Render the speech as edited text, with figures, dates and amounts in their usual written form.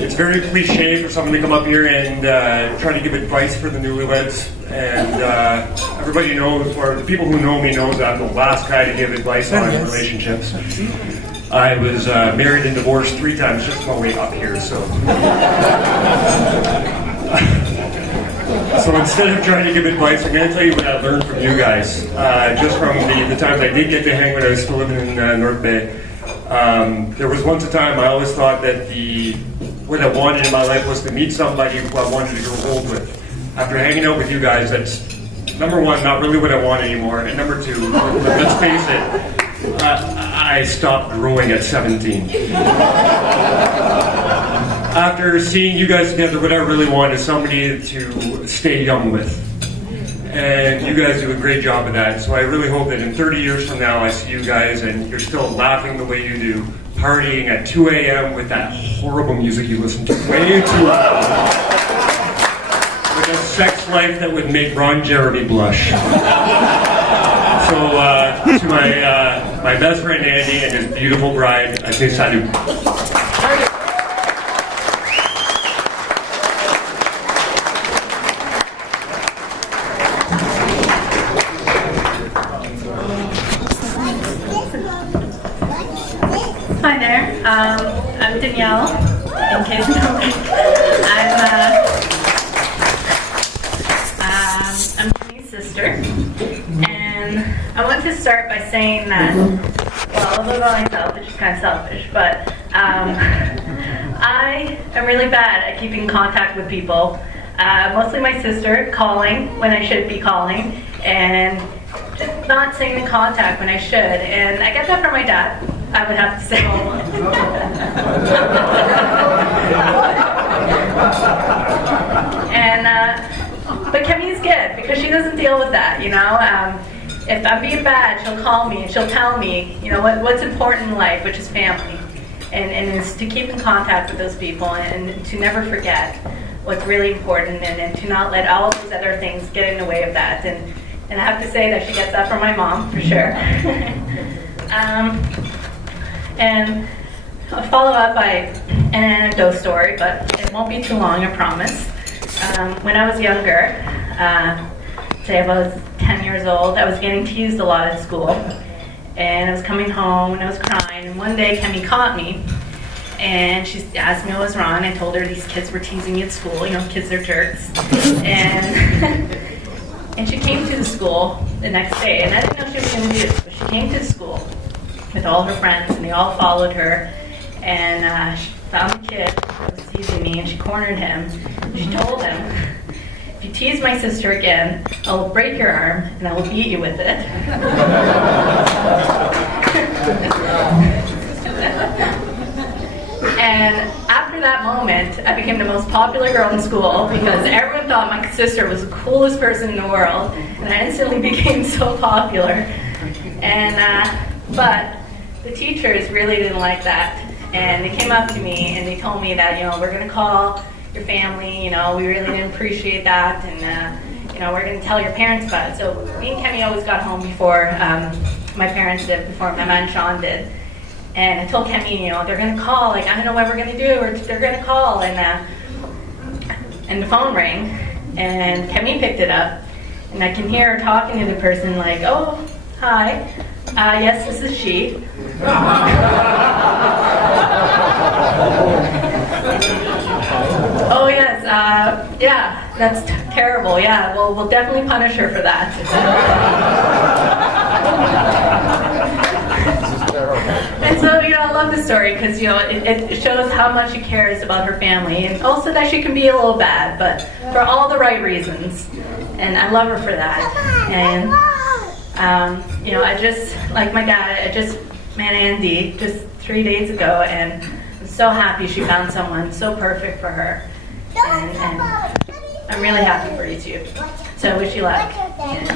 It's very cliche for someone to come up here and try to give advice for the newlyweds, and everybody knows, or the people who know me knows that I'm the last guy to give advice on relationships. I was married and divorced 3 times just on my way up here, so... So instead of trying to give advice, I'm going to tell you what I learned from you guys, just from the times I did get to hang when I was still living in North Bay. There was once a time I always thought that what I wanted in my life was to meet somebody who I wanted to grow old with. After hanging out with you guys, that's, number one, not really what I want anymore, and number two, let's face it, I stopped growing at 17. After seeing you guys together, what I really want is somebody to stay young with. And you guys do a great job of that. So I really hope that in 30 years from now, I see you guys and you're still laughing the way you do, partying at 2 a.m. with that horrible music you listen to way too loud. With a sex life that would make Ron Jeremy blush. So to my best friend Andy and his beautiful bride, I say salut. Hi there, I'm Danielle, in case you don't know. I'm Jimmy's sister, and I want to start by saying that, well, a little about myself, which is kind of selfish, but I am really bad at keeping contact with people. Mostly my sister calling when I should be calling, and just not staying in contact when I should, and I get that from my dad. I would have to say. But Kemi's good because she doesn't deal with that, you know. If I'm being bad, she'll call me and she'll tell me, you know, what's important in life, which is family, and is to keep in contact with those people and to never forget what's really important and to not let all those other things get in the way of that. And I have to say that she gets that from my mom for sure. And I'll follow up by an anecdote story, but it won't be too long, I promise. When I was younger, say I was 10 years old, I was getting teased a lot at school. And I was coming home and I was crying, and one day Kemi caught me and she asked me what was wrong. I told her these kids were teasing me at school, you know, kids are jerks. And she came to the school the next day, and I didn't know she was going to do this, but she came to the school with all her friends, and they all followed her, and she found the kid who was teasing me, and she cornered him. She told him, if you tease my sister again, I will break your arm, and I will beat you with it. And after that moment, I became the most popular girl in school because everyone thought my sister was the coolest person in the world, and I instantly became so popular. And but the teachers really didn't like that, and they came up to me and they told me that, you know, we're going to call your family, you know, we really didn't appreciate that, and you know, we're going to tell your parents about it. So me and Kemi always got home before my parents did, before my man Sean did. And I told Kemi, you know, they're going to call, like, I don't know what we're going to do, or they're going to call. And the phone rang, and Kemi picked it up, and I can hear her talking to the person, like, oh, hi, yes, this is she. Oh, yes, yeah, that's terrible, yeah, well, we'll definitely punish her for that. And so, you know, I love this story because, you know, it shows how much she cares about her family, and also that she can be a little bad, but for all the right reasons. And I love her for that. And, you know, I just, like my dad, I just met Andy just 3 days ago, and I'm so happy she found someone so perfect for her. And I'm really happy for you two. So I wish you luck. And